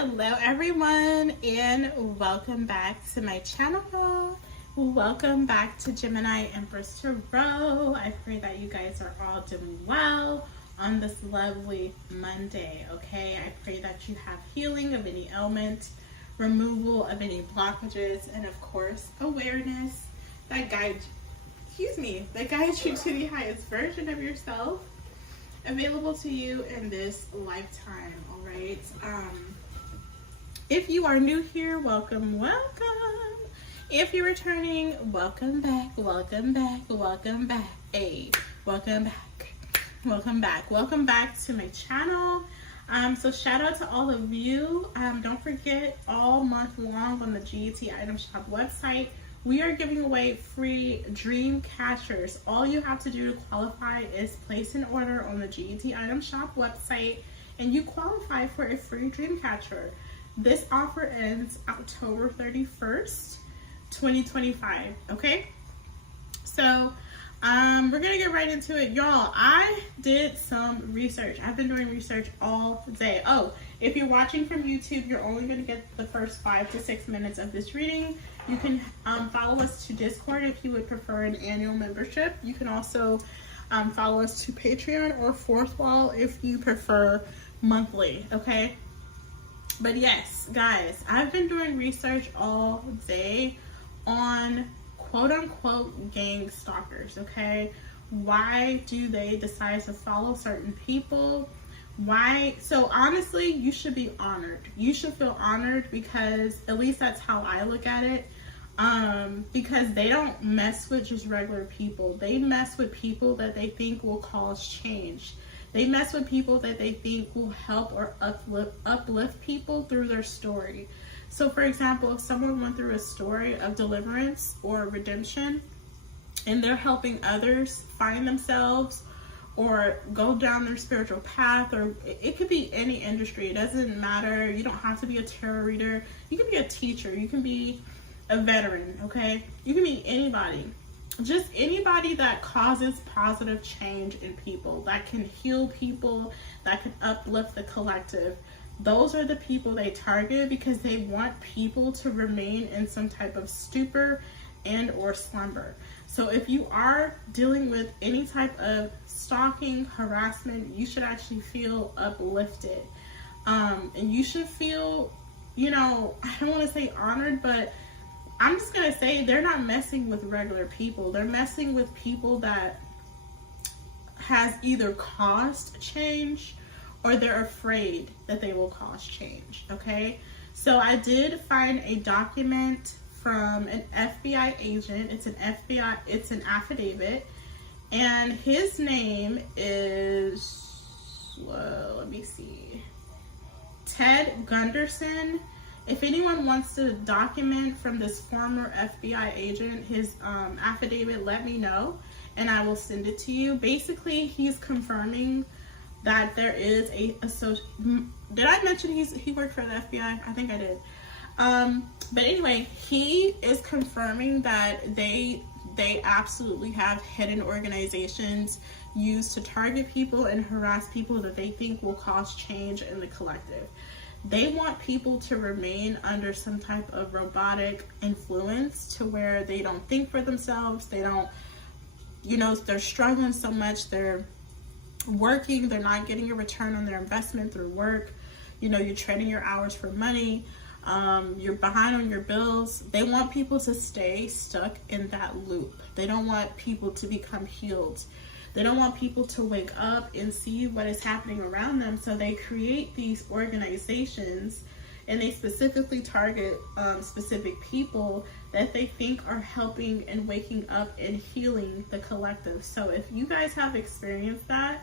Hello everyone, and welcome back to my channel. Welcome back to Gemini Empress Tarot. I pray that you guys are all doing well on this lovely Monday. Okay, I pray that you have healing of any ailment, removal of any blockages, and of course awareness that guides you to the highest version of yourself available to you in this lifetime. All right, if you are new here, welcome. If you're returning, welcome back. Hey, welcome back to my channel. So shout out to all of you. Don't forget, all month long on the GET Item Shop website, we are giving away free dream catchers. All you have to do to qualify is place an order on the GET Item Shop website and you qualify for a free dream catcher. This offer ends October 31st, 2025, okay? So, we're gonna get right into it. Y'all, I did some research. I've been doing research all day. Oh, if you're watching from YouTube, you're only gonna get the first 5 to 6 minutes of this reading. You can follow us to Discord if you would prefer an annual membership. You can also follow us to Patreon or Fourth Wall if you prefer monthly, okay? But yes, guys, I've been doing research all day on quote-unquote gang stalkers, okay? Why do they decide to follow certain people? Why? So honestly, you should be honored. You should feel honored because at least that's how I look at it. Because they don't mess with just regular people. They mess with people that they think will cause change. They mess with people that they think will help or uplift people through their story. So for example, if someone went through a story of deliverance or redemption and they're helping others find themselves or go down their spiritual path, or it could be any industry, it doesn't matter. You don't have to be a tarot reader. You can be a teacher, you can be a veteran, okay? You can be anybody. Just anybody that causes positive change in people, that can heal people, that can uplift the collective. Those are the people they target because they want people to remain in some type of stupor and or slumber. So if you are dealing with any type of stalking, harassment, you should actually feel uplifted. And you should feel, you know, I don't want to say honored, but I'm just going to say they're not messing with regular people. They're messing with people that has either caused change or they're afraid that they will cause change, okay? So I did find a document from an FBI agent. It's an affidavit. And his name is, well, let me see, Ted Gunderson. If anyone wants to document from this former FBI agent his affidavit, let me know and I will send it to you. Basically, he's confirming that there is did I mention he worked for the FBI? I think I did. But anyway, he is confirming that they absolutely have hidden organizations used to target people and harass people that they think will cause change in the collective. They want people to remain under some type of robotic influence to where they don't think for themselves. They don't, you know, they're struggling so much. They're working, they're not getting a return on their investment through work. You know, you're trading your hours for money. You're behind on your bills. They want people to stay stuck in that loop. They don't want people to become healed. They don't want people to wake up and see what is happening around them. So they create these organizations and they specifically target specific people that they think are helping and waking up and healing the collective. So if you guys have experienced that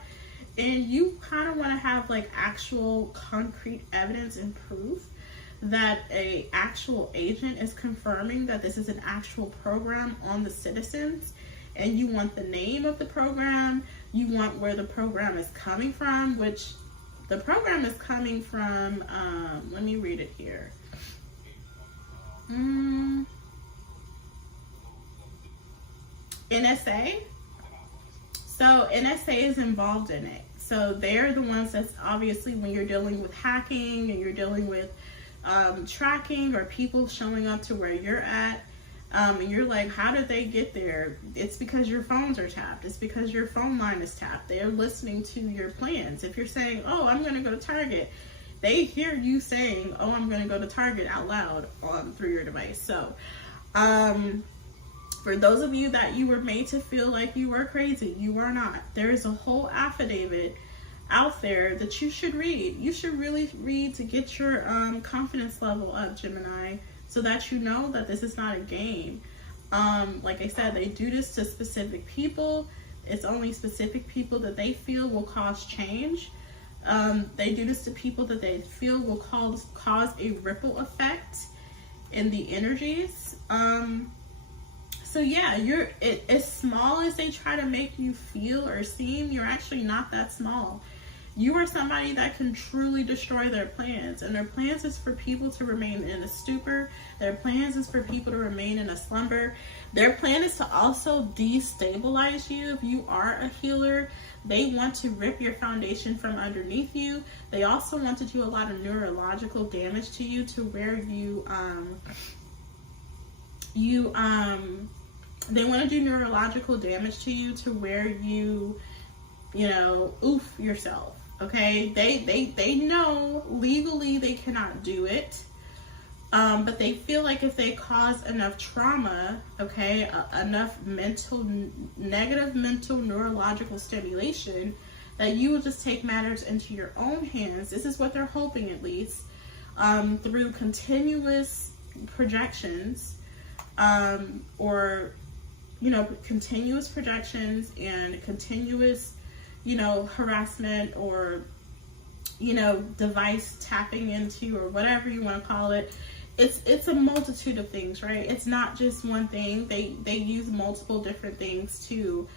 and you kind of want to have like actual concrete evidence and proof that a actual agent is confirming that this is an actual program on the citizens, and you want the name of the program, you want where the program is coming from, which the program is coming from, let me read it here. NSA. So NSA is involved in it. So they're the ones that's obviously when you're dealing with hacking and you're dealing with tracking or people showing up to where you're at. And you're like, how did they get there? It's because your phones are tapped. It's because your phone line is tapped. They're listening to your plans. If you're saying, oh, I'm going to go to Target, they hear you saying, oh, I'm going to go to Target out loud through your device. So for those of you that you were made to feel like you were crazy, you are not. There is a whole affidavit out there that you should read. You should really read to get your confidence level up, Gemini, so that you know that this is not a game. Like I said, they do this to specific people. It's only specific people that they feel will cause change. They do this to people that they feel will cause a ripple effect in the energies. So yeah, as small as they try to make you feel or seem, you're actually not that small. You are somebody that can truly destroy their plans, and their plans is for people to remain in a stupor. Their plans is for people to remain in a slumber. Their plan is to also destabilize you. If you are a healer, they want to rip your foundation from underneath you. They also want to do a lot of neurological damage to you, to where they want to do neurological damage to you to where you oof yourself. Okay, they know legally they cannot do it, but they feel like if they cause enough trauma, okay, enough negative mental neurological stimulation, that you will just take matters into your own hands. This is what they're hoping, at least, through continuous projections, or continuous projections and continuous harassment, or device tapping into, or whatever you want to call it. It's a multitude of things, right? It's not just one thing. They use multiple different things to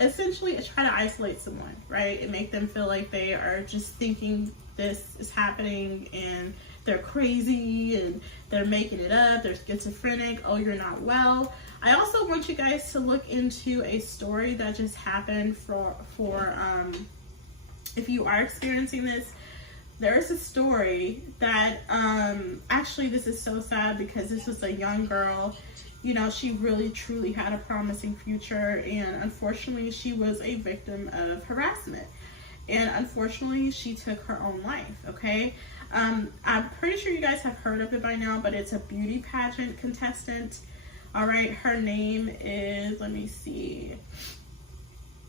essentially try to isolate someone, right? And make them feel like they are just thinking this is happening and they're crazy and they're making it up, they're schizophrenic, oh, you're not well. I also want you guys to look into a story that just happened for if you are experiencing this. There's a story that actually, this is so sad, because this was a young girl. She really truly had a promising future, and unfortunately she was a victim of harassment, and unfortunately she took her own life. Okay, I'm pretty sure you guys have heard of it by now, but it's a beauty pageant contestant. All right, her name is, let me see,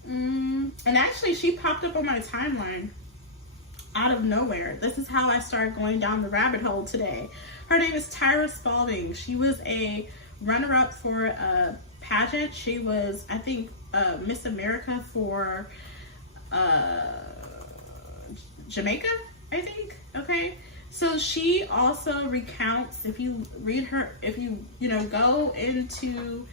and actually she popped up on my timeline out of nowhere. This is how I started going down the rabbit hole today. Her name is Tyra Spalding. She was a runner-up for a pageant. She was, I think, Miss America for Jamaica, I think. Okay, so she also recounts, if you read her, if you go into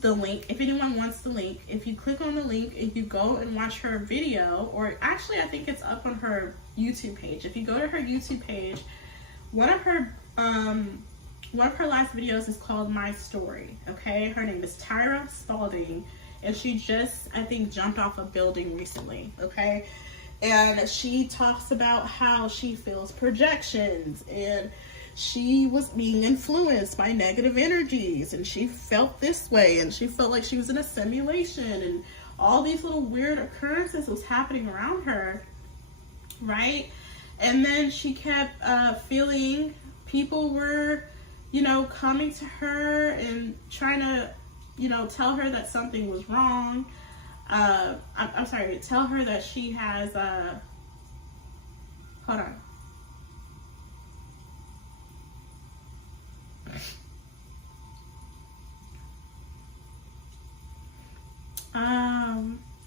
the link, if anyone wants the link, if you click on the link, if you go and watch her video, or actually I think it's up on her YouTube page. If you go to her YouTube page, one of her last videos is called My Story. Okay, her name is Tyra Spalding, and she just, I think, jumped off a building recently. Okay, and she talks about how she feels projections, and she was being influenced by negative energies, and she felt this way, and she felt like she was in a simulation, and all these little weird occurrences was happening around her, right? And then she kept feeling people were, coming to her and trying to, tell her that something was wrong. I'm sorry, tell her that she has, hold on.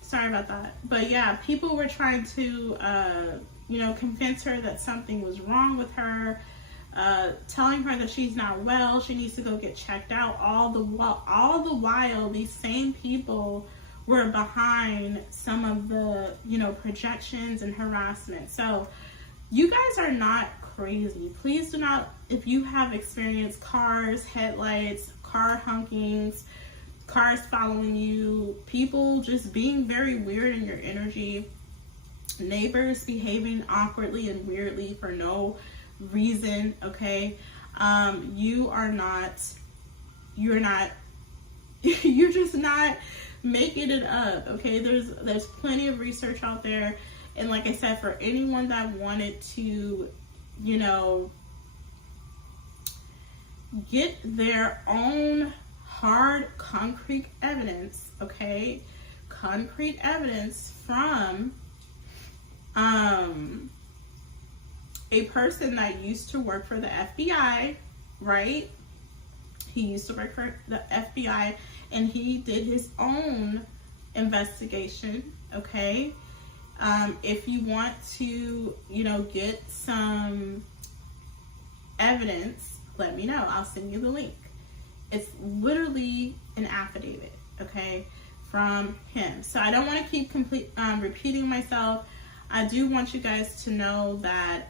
Sorry about that. But yeah, people were trying to, convince her that something was wrong with her, telling her that she's not well, she needs to go get checked out. All the while, these same people were behind some of the, projections and harassment. So you guys are not crazy. Please do not, if you have experienced cars, headlights, car honkings, cars following you, people just being very weird in your energy, neighbors behaving awkwardly and weirdly for no reason, okay? You're just not making it up, okay? There's plenty of research out there, and like I said, for anyone that wanted to, you know, get their own hard concrete evidence, okay? Concrete evidence from a person that used to work for the FBI, right? He used to work for the FBI, and he did his own investigation, okay? If you want to, you know, get some evidence, let me know. I'll send you the link. It's literally an affidavit, okay, from him. So I don't want to keep repeating myself. I do want you guys to know that,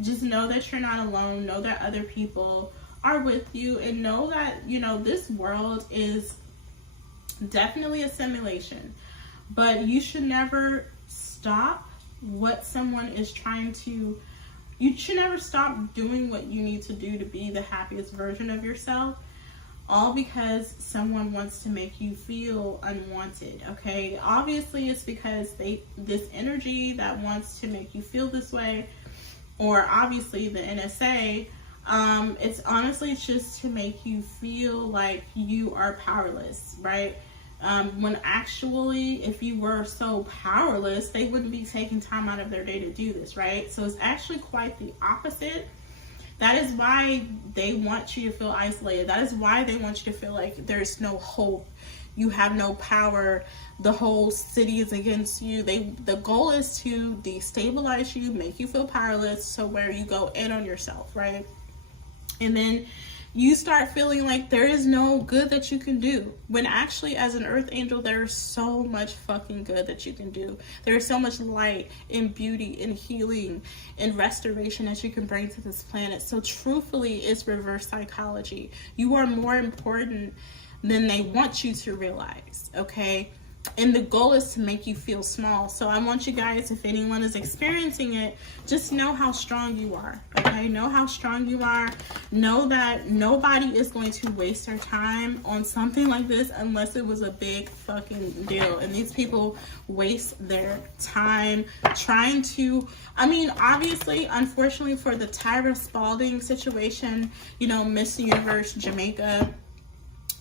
just know that you're not alone. Know that other people are with you, and know that, you know, this world is definitely a simulation, but you should never stop what someone is trying to, you should never stop doing what you need to do to be the happiest version of yourself, all because someone wants to make you feel unwanted, okay? Obviously, it's because this energy that wants to make you feel this way, or obviously the NSA, it's honestly just to make you feel like you are powerless, right? When actually, if you were so powerless, they wouldn't be taking time out of their day to do this, right? So it's actually quite the opposite. That is why they want you to feel isolated. That is why they want you to feel like there's no hope. You have no power. The whole city is against you. The goal is to destabilize you, make you feel powerless, so where you go in on yourself, right? And then you start feeling like there is no good that you can do, when actually, as an earth angel, there's so much fucking good that you can do. There's so much light and beauty and healing and restoration that you can bring to this planet. So truthfully, it's reverse psychology. You are more important than they want you to realize, okay? And the goal is to make you feel small. So I want you guys, if anyone is experiencing it, just know how strong you are, okay? Know how strong you are. Know that nobody is going to waste their time on something like this unless it was a big fucking deal. And these people waste their time trying to, I mean, obviously, unfortunately for the Tyra Spalding situation, you know, Miss Universe Jamaica,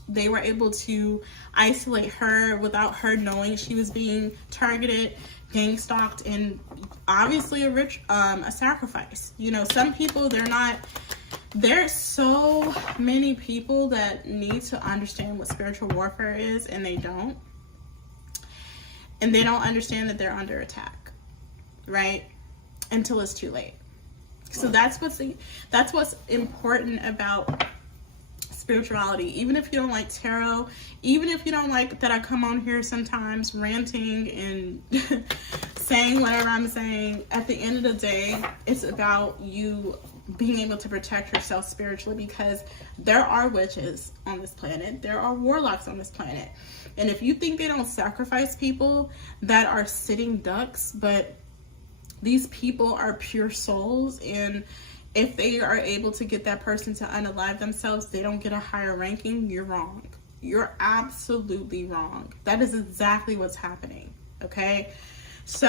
they were able to isolate her without her knowing she was being targeted, gang stalked, and obviously a sacrifice. You know, some people, there's so many people that need to understand what spiritual warfare is, and they don't. And they don't understand that they're under attack, right? Until it's too late. So that's what's important about spirituality. Even if you don't like tarot, even if you don't like that I come on here sometimes ranting and saying whatever I'm saying, at the end of the day, it's about you being able to protect yourself spiritually, because there are witches on this planet, there are warlocks on this planet, and if you think they don't sacrifice people that are sitting ducks, but these people are pure souls, and if they are able to get that person to unalive themselves, they don't get a higher ranking, you're wrong. You're absolutely wrong. That is exactly what's happening, okay? So,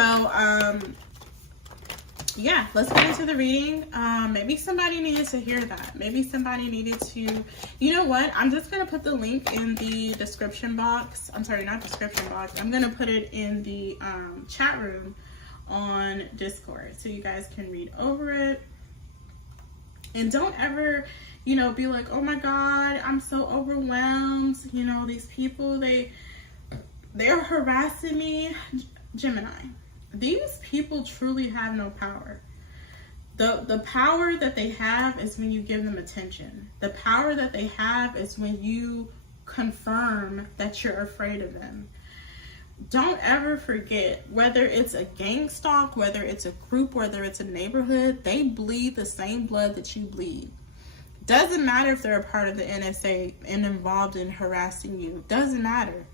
yeah, let's get into the reading. Maybe somebody needed to hear that. Maybe somebody needed to, you know what? I'm just going to put the link in the description box. I'm sorry, not description box. I'm going to put it in the chat room on Discord so you guys can read over it. And don't ever, you know, be like, oh my God, I'm so overwhelmed. You know, these people, they're harassing me. Gemini, these people truly have no power. The power that they have is when you give them attention. The power that they have is when you confirm that you're afraid of them. Don't ever forget, whether it's a gang stalk, whether it's a group, whether it's a neighborhood, they bleed the same blood that you bleed. Doesn't matter if they're a part of the NSA and involved in harassing you. Doesn't matter.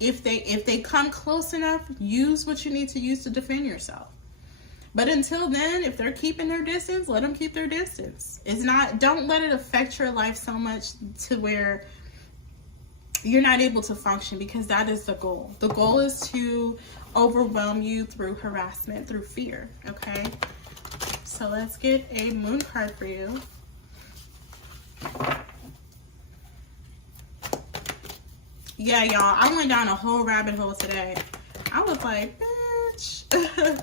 If they come close enough, use what you need to use to defend yourself. But until then, if they're keeping their distance, let them keep their distance. Don't let it affect your life so much to where you're not able to function, because that is the goal. The goal is to overwhelm you through harassment, through fear, okay? So let's get a moon card for you. Yeah, y'all, I went down a whole rabbit hole today. I was like, bitch.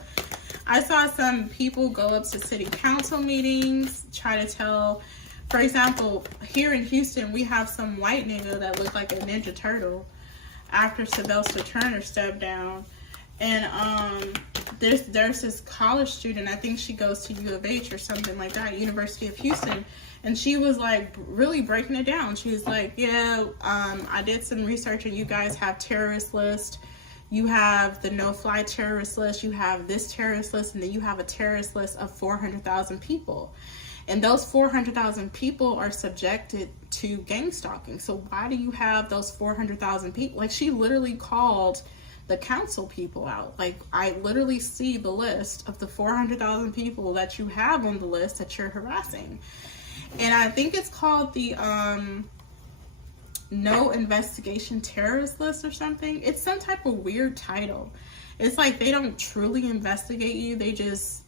I saw some people go up to city council meetings, try to tell, for example, here in Houston, we have some white nigga that looked like a Ninja Turtle after Sylvester Turner stepped down. And there's this college student, I think she goes to U of H or something like that, University of Houston, and she was like really breaking it down. She was like, yeah, I did some research and you guys have terrorist list. You have the no-fly terrorist list, you have this terrorist list, and then you have a terrorist list of 400,000 people. And those 400,000 people are subjected to gang stalking. So why do you have those 400,000 people? Like, she literally called the council people out. Like, I literally see the list of the 400,000 people that you have on the list that you're harassing. And I think it's called the no investigation terrorist list or something. It's some type of weird title. It's like they don't truly investigate you. They just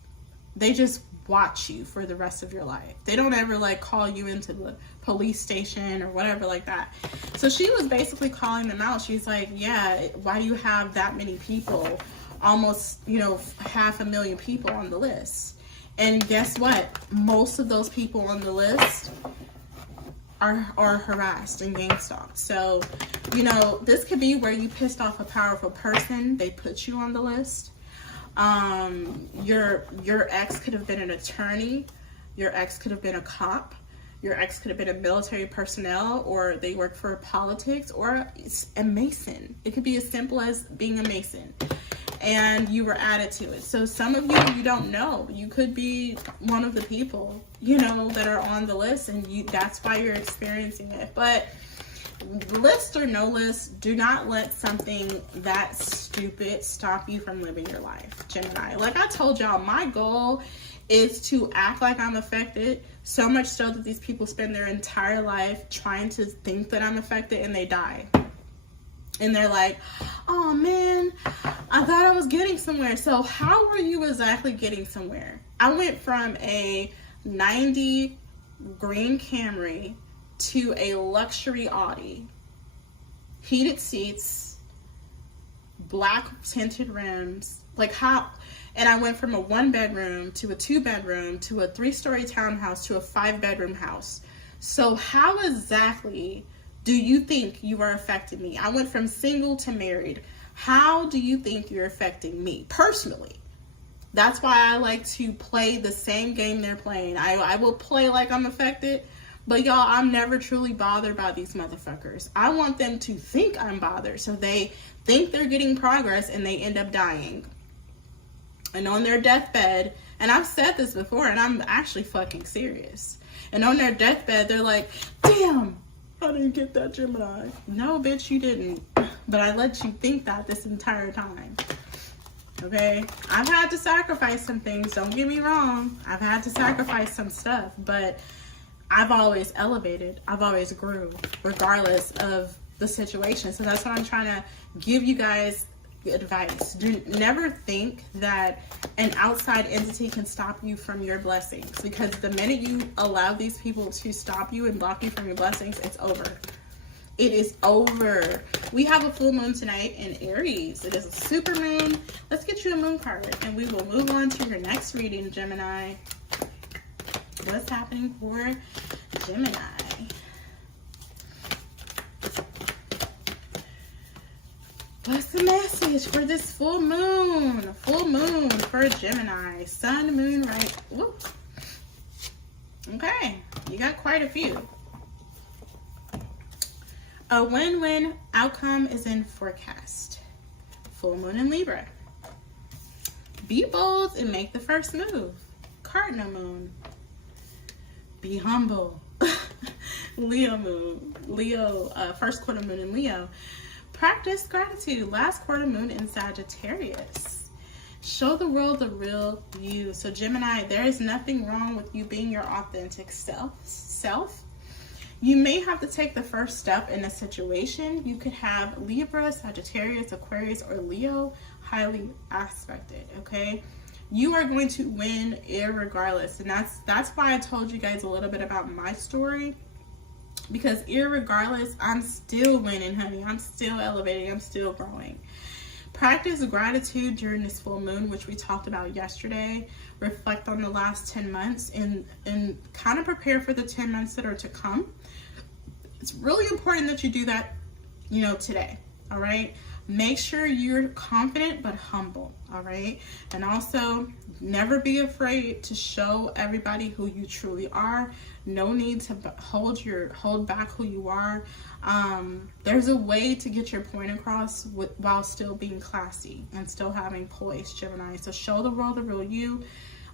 watch you for the rest of your life. They don't ever like call you into the police station or whatever like that. So she was basically calling them out. She's like, yeah, why do you have that many people, almost 500,000 people on the list? And guess what? Most of those people on the list are harassed and gang stalked. So, this could be where you pissed off a powerful person. They put you on the list. Your ex could have been an attorney. Your ex could have been a cop. Your ex could have been a military personnel, or they work for politics, or a Mason. It could be as simple as being a Mason. And you were added to it. So some of you don't know. You could be one of the people, that are on the list, and that's why you're experiencing it. But list or no list, do not let something that stupid stop you from living your life, Gemini. Like I told y'all, my goal is to act like I'm affected, so much so that these people spend their entire life trying to think that I'm affected, and they die. And they're like, oh man, I thought I was getting somewhere. So how were you exactly getting somewhere? I went from a 90 green Camry to a luxury Audi, heated seats, black tinted rims, and I went from a 1-bedroom to a 2-bedroom to a 3-story townhouse to a 5-bedroom house. So how exactly do you think you are affecting me? I went from single to married. How do you think you're affecting me personally? That's why I like to play the same game they're playing. I will play like I'm affected, but y'all, I'm never truly bothered by these motherfuckers. I want them to think I'm bothered, so they think they're getting progress and they end up dying. And on their deathbed, and I've said this before, and I'm actually fucking serious. And on their deathbed, they're like, damn, I didn't get that, Gemini. No, bitch, you didn't. But I let you think that this entire time. Okay? I've had to sacrifice some things. Don't get me wrong. I've had to sacrifice some stuff. But I've always elevated. I've always grew, regardless of the situation. So that's what I'm trying to give you guys advice. Never think that an outside entity can stop you from your blessings, because the minute you allow these people to stop you and block you from your blessings, it's over. It is over. We have a full moon tonight in Aries. It is a super moon. Let's get you a moon card and we will move on to your next reading, Gemini. What's happening for Gemini? What's the message for this full moon? Full moon for Gemini. Sun, moon, right? Woo. Okay, you got quite a few. A win-win outcome is in forecast. Full moon in Libra. Be bold and make the first move. Cardinal moon. Be humble. Leo moon, Leo, first quarter moon in Leo. Practice gratitude, last quarter moon in Sagittarius. Show the world the real you. So Gemini, there is nothing wrong with you being your authentic self. You may have to take the first step in a situation. You could have Libra, Sagittarius, Aquarius, or Leo highly aspected, okay? You are going to win irregardless. And that's why I told you guys a little bit about my story. Because irregardless, I'm still winning, honey. I'm still elevating. I'm still growing. Practice gratitude during this full moon, which we talked about yesterday. Reflect on the last 10 months and kind of prepare for the 10 months that are to come. It's really important that you do that, you know, today. All right. Make sure you're confident but humble. All right. And also never be afraid to show everybody who you truly are. No need to hold back who you are. There's a way to get your point across while still being classy and still having poise, Gemini. So show the world the real you.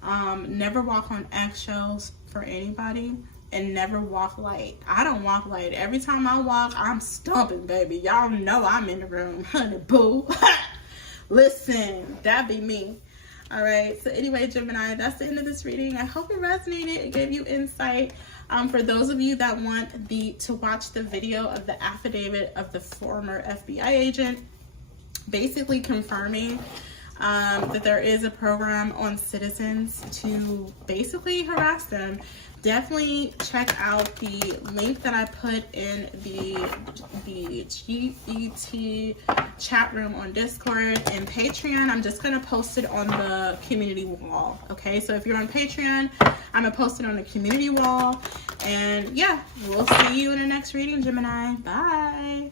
Never walk on eggshells for anybody. And never walk light. I don't walk light. Every time I walk, I'm stomping, baby. Y'all know I'm in the room, honey boo. Listen, that be me. All right. So anyway, Gemini, that's the end of this reading. I hope it resonated. It gave you insight. For those of you that want to watch the video of the affidavit of the former FBI agent, basically confirming that there is a program on citizens to basically harass them, definitely check out the link that I put in the GET chat room on Discord and Patreon. I'm just going to post it on the community wall. Okay, so if you're on Patreon, I'm going to post it on the community wall. And yeah, we'll see you in the next reading, Gemini. Bye.